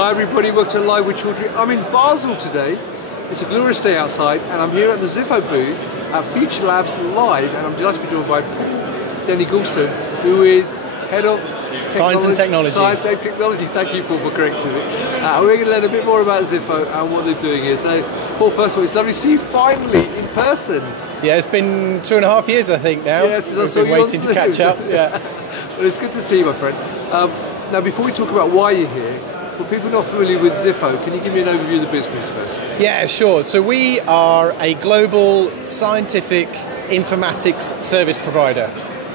Hi everybody, welcome to Live with Chaudhry. I'm in Basel today. It's a glorious day outside and I'm here at the Zifo booth at Future Labs Live, and I'm delighted to be joined by Denny-Gouldson, who is Head of Science and Technology. Science and Technology, thank you for correcting me. We're going to learn a bit more about Zifo and what they're doing here. So, Paul, first of all, it's lovely to see you finally in person. Yeah, it's been 2.5 years, I think, now. Yeah, since I saw you waiting to catch up. Yeah. Well, it's good to see you, my friend. Now, before we talk about why you're here, for people not familiar with Zifo, can you give me an overview of the business first? Yeah, sure. So we are a global scientific informatics service provider.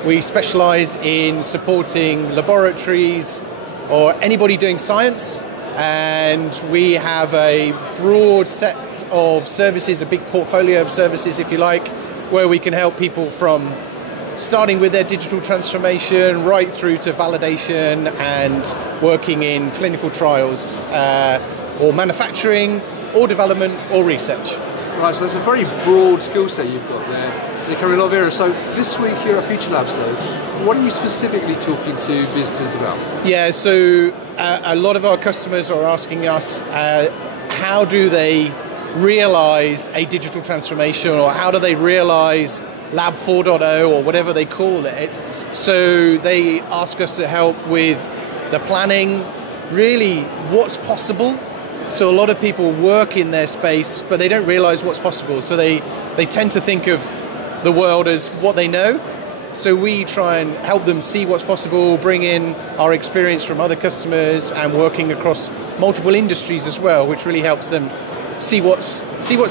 We specialise in supporting laboratories or anybody doing science, and we have a broad set of services, a big portfolio of services, if you like, where we can help people from starting with their digital transformation right through to validation and working in clinical trials or manufacturing or development or research. Right, so that's a very broad skill set you've got there. You cover a lot of areas. So this week here at Future Labs though, what are you specifically talking to visitors about? Yeah, so a lot of our customers are asking us how do they realise a digital transformation, or how do they realise Lab 4.0 or whatever they call it. So they ask us to help with the planning, really what's possible. So a lot of people work in their space, but they don't realise what's possible. So they tend to think of the world as what they know. So we try and help them see what's possible, bring in our experience from other customers and working across multiple industries as well, which really helps them see what's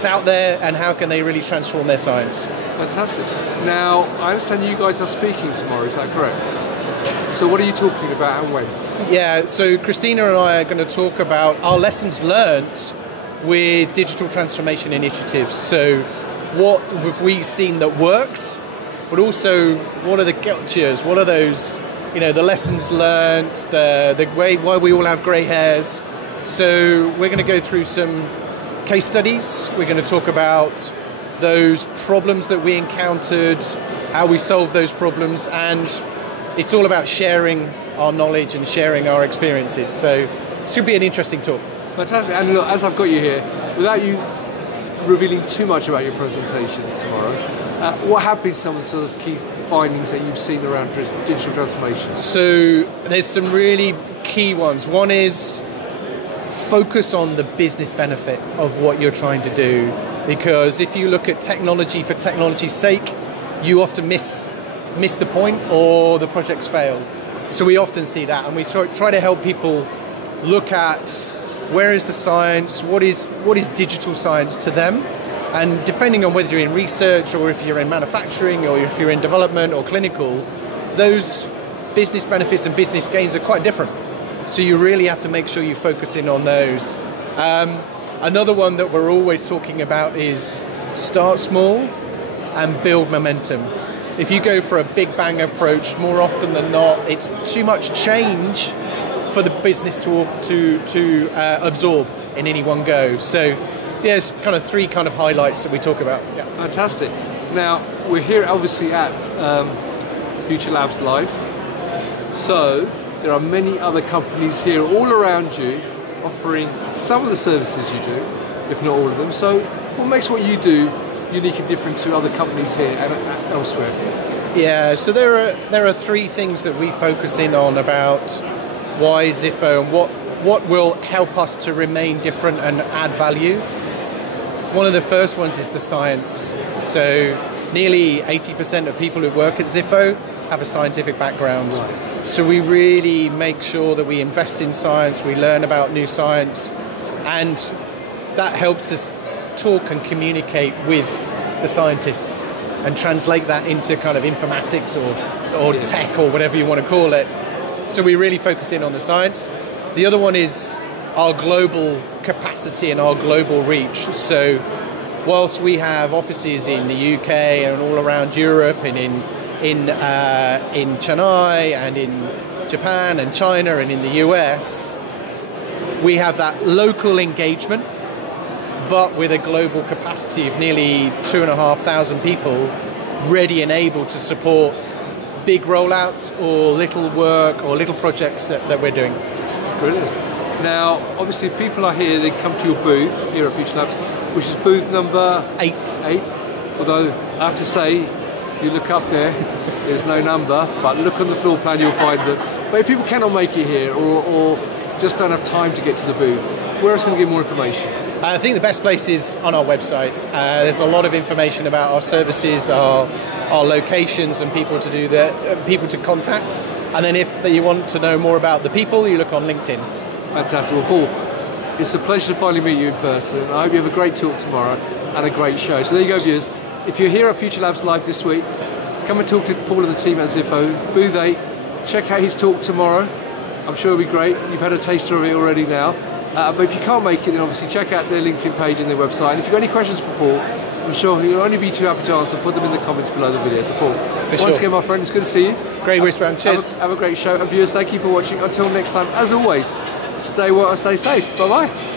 out there and how can they really transform their science. Fantastic. Now, I understand you guys are speaking tomorrow, is that correct? So what are you talking about and when? Yeah, so Kristina and I are going to talk about our lessons learnt with digital transformation initiatives. So what have we seen that works, but also what are the gotchas, what are those, the lessons learnt, the way why we all have grey hairs. So we're going to go through some case studies. We're going to talk about those problems that we encountered, how we solve those problems, and it's all about sharing our knowledge and sharing our experiences. So it should be an interesting talk. Fantastic. And look, as I've got you here, without you revealing too much about your presentation tomorrow, what have been some of the sort of key findings that you've seen around digital transformation? So there's some really key ones. One is focus on the business benefit of what you're trying to do, because if you look at technology for technology's sake, you often miss the point or the projects fail. So we often see that, and we try to help people look at where is the science, what is digital science to them, and depending on whether you're in research or if you're in manufacturing or if you're in development or clinical, those business benefits and business gains are quite different. So you really have to make sure you focus in on those. Another one that we're always talking about is start small and build momentum. If you go for a big bang approach, more often than not, it's too much change for the business to absorb in any one go. So there's kind of three kind of highlights that we talk about. Yeah. Fantastic. Now, we're here obviously at Future Labs Live. So there are many other companies here all around you offering some of the services you do, if not all of them. So what makes what you do unique and different to other companies here and elsewhere? Yeah, so there are three things that we focus in on about why Zifo and what will help us to remain different and add value. One of the first ones is the science. So nearly 80% of people who work at Zifo have a scientific background. Right. So we really make sure that we invest in science, we learn about new science, and that helps us talk and communicate with the scientists and translate that into kind of informatics or tech or whatever you want to call it. So we really focus in on the science. The other one is our global capacity and our global reach. So whilst we have offices in the UK and all around Europe and in Chennai and in Japan and China and in the US, we have that local engagement, but with a global capacity of nearly 2,500 people ready and able to support big rollouts or little work or little projects that we're doing. Brilliant. Now, obviously, if people are here, they come to your booth here at Future Labs, which is booth number 8. Although, I have to say, if you look up there, there's no number, but look on the floor plan, you'll find them. But if people cannot make it here, or just don't have time to get to the booth, where else can you get more information? I think the best place is on our website. There's a lot of information about our services, our locations, and people to contact. And then if you want to know more about the people, you look on LinkedIn. Fantastic. Well, Paul, it's a pleasure to finally meet you in person. I hope you have a great talk tomorrow and a great show. So there you go, viewers. If you're here at Future Labs Live this week, come and talk to Paul and the team at Zifo, booth 8. Check out his talk tomorrow. I'm sure it'll be great. You've had a taster of it already now. But if you can't make it, then obviously check out their LinkedIn page and their website. And if you've got any questions for Paul, I'm sure he'll only be too happy to answer. Put them in the comments below the video. So Paul, once again, my friend, it's good to see you. Great wristband. Cheers. Have a great show. And viewers, thank you for watching. Until next time, as always, stay well and stay safe. Bye-bye.